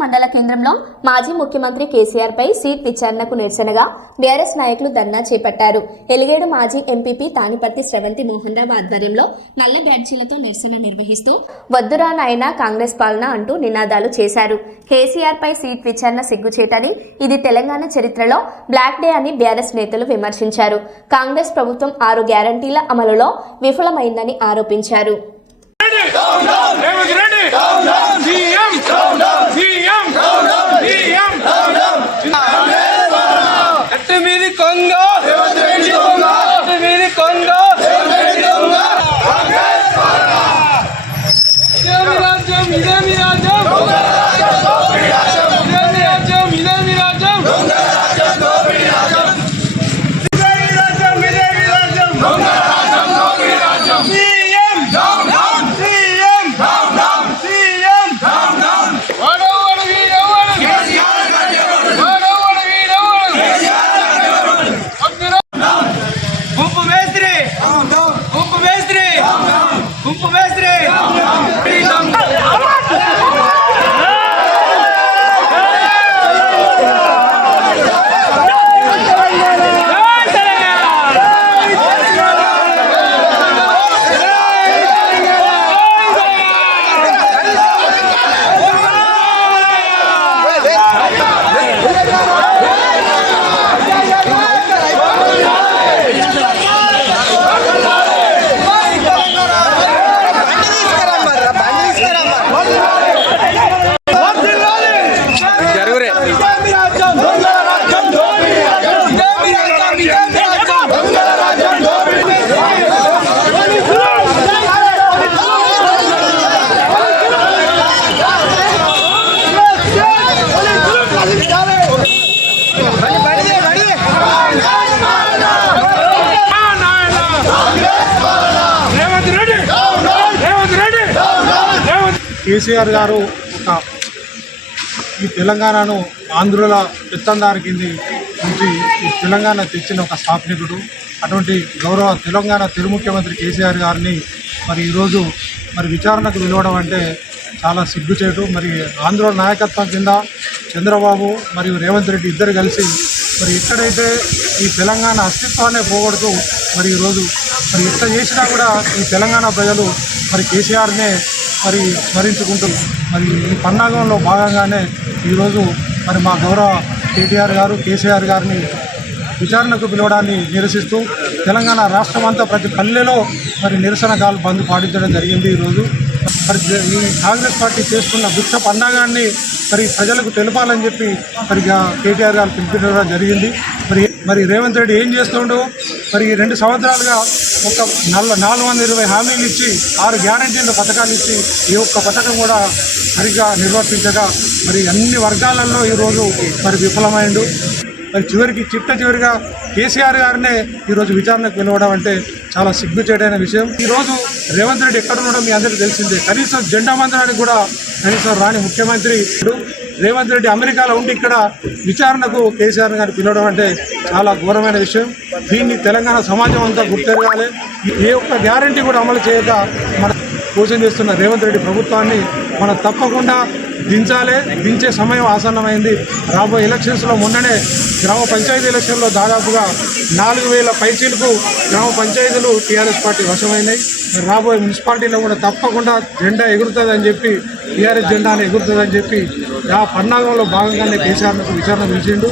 మండల కేంద్రంలో మాజీ ముఖ్యమంత్రి కేసీఆర్ పై సీట్ విచారణకు నిరసనగా బీఆర్ఎస్ నాయకులు ధర్నా చేపట్టారు ఎలిగేడు మాజీ ఎంపీపీ తానిపర్తి స్రవంతి మోహన్ రావు ఆధ్వర్యంలో నల్ల బ్యాడ్జీలతో నిరసన నిర్వహిస్తూ వద్దురా నాయన కాంగ్రెస్ పాలన అంటూ నినాదాలు చేశారు కేసీఆర్ పై సీట్ విచారణ సిగ్గుచేటని ఇది తెలంగాణ చరిత్రలో బ్లాక్ డే అని బీఆర్ఎస్ నేతలు విమర్శించారు కాంగ్రెస్ ప్రభుత్వం ఆరు గ్యారంటీల అమలులో విఫలమైందని ఆరోపించారు కేసీఆర్ గారు ఒక ఈ తెలంగాణను ఆంధ్రుల పెత్తందారి కింది నుంచి ఈ తెలంగాణ తెచ్చిన ఒక స్థాపనికుడు. అటువంటి గౌరవ తెలంగాణ తిరు ముఖ్యమంత్రి కేసీఆర్ గారిని మరి ఈరోజు మరి విచారణకు పిలవడం అంటే చాలా సిగ్గుచేటు. మరి ఆంధ్ర నాయకత్వం కింద చంద్రబాబు మరియు రేవంత్ రెడ్డి ఇద్దరు కలిసి మరి ఎక్కడైతే ఈ తెలంగాణ అస్తిత్వాన్ని పోగొడుతూ మరి ఈరోజు మరి ఎంత చేసినా కూడా ఈ తెలంగాణ ప్రజలు మరి కేసీఆర్నే మరి స్మరించుకుంటూ మరి ఈ పన్నాగంలో భాగంగానే ఈరోజు మరి మా గౌరవ కేటీఆర్ గారు కేసీఆర్ గారిని విచారణకు పిలవడాన్ని నిరసిస్తూ తెలంగాణ రాష్ట్రం అంతా ప్రతి పల్లెలో మరి నిరసన కాలు బంద్ పాటించడం జరిగింది ఈరోజు. మరి ఈ కాంగ్రెస్ పార్టీ చేస్తున్న దుష్ట పండగాన్ని మరి ప్రజలకు తెలపాలని చెప్పి మరి కేటీఆర్ గారు పిలిపించడం జరిగింది. మరి మరి రేవంత్ రెడ్డి ఏం చేస్తుండో? మరి ఈ రెండు సంవత్సరాలుగా ఒక నల్ల నాలుగు వందల ఇరవై హామీలు ఇచ్చి ఆరు గ్యారంటీల పథకాలు ఇచ్చి ఈ ఒక్క పథకం కూడా సరిగ్గా నిర్వర్తించగా మరి అన్ని వర్గాలలో ఈరోజు మరి విఫలమైండు. మరి చివరికి చిట్ట చివరిగా కేసీఆర్ గారినే ఈరోజు విచారణకు పిలవడం అంటే చాలా సిగ్గుచేటైన విషయం. ఈరోజు రేవంత్ రెడ్డి ఎక్కడ ఉండడం మీ అందరికీ తెలిసిందే. కనీసం జెండా మందడానికి కూడా కనీసం రాని ముఖ్యమంత్రి ఇప్పుడు రేవంత్ రెడ్డి అమెరికాలో ఉండి ఇక్కడ విచారణకు కేసీఆర్ గారిని పిలవడం అంటే చాలా ఘోరమైన విషయం. దీన్ని తెలంగాణ సమాజం అంతా గుర్తెరగాలి. ఏ ఒక్క గ్యారంటీ కూడా అమలు చేయక మన మోసం చేస్తున్న రేవంత్ రెడ్డి ప్రభుత్వాన్ని మనం తప్పకుండా దించాలి. దించే సమయం ఆసన్నమైంది. రాబోయే ఎలక్షన్స్లో మొన్ననే గ్రామ పంచాయతీ ఎలక్షన్లో దాదాపుగా నాలుగు వేల పైచీలకు గ్రామ పంచాయతీలు టీఆర్ఎస్ పార్టీ వశమైనాయి. రాబోయే మున్సిపాలిటీలో కూడా తప్పకుండా జెండా ఎగురుతుందని చెప్పి టీఆర్ఎస్ జెండాని ఎగురుతుందని చెప్పి ఆ పన్నాగంలో భాగంగానే కేసీఆర్కు విచారణ పిలిచిండు.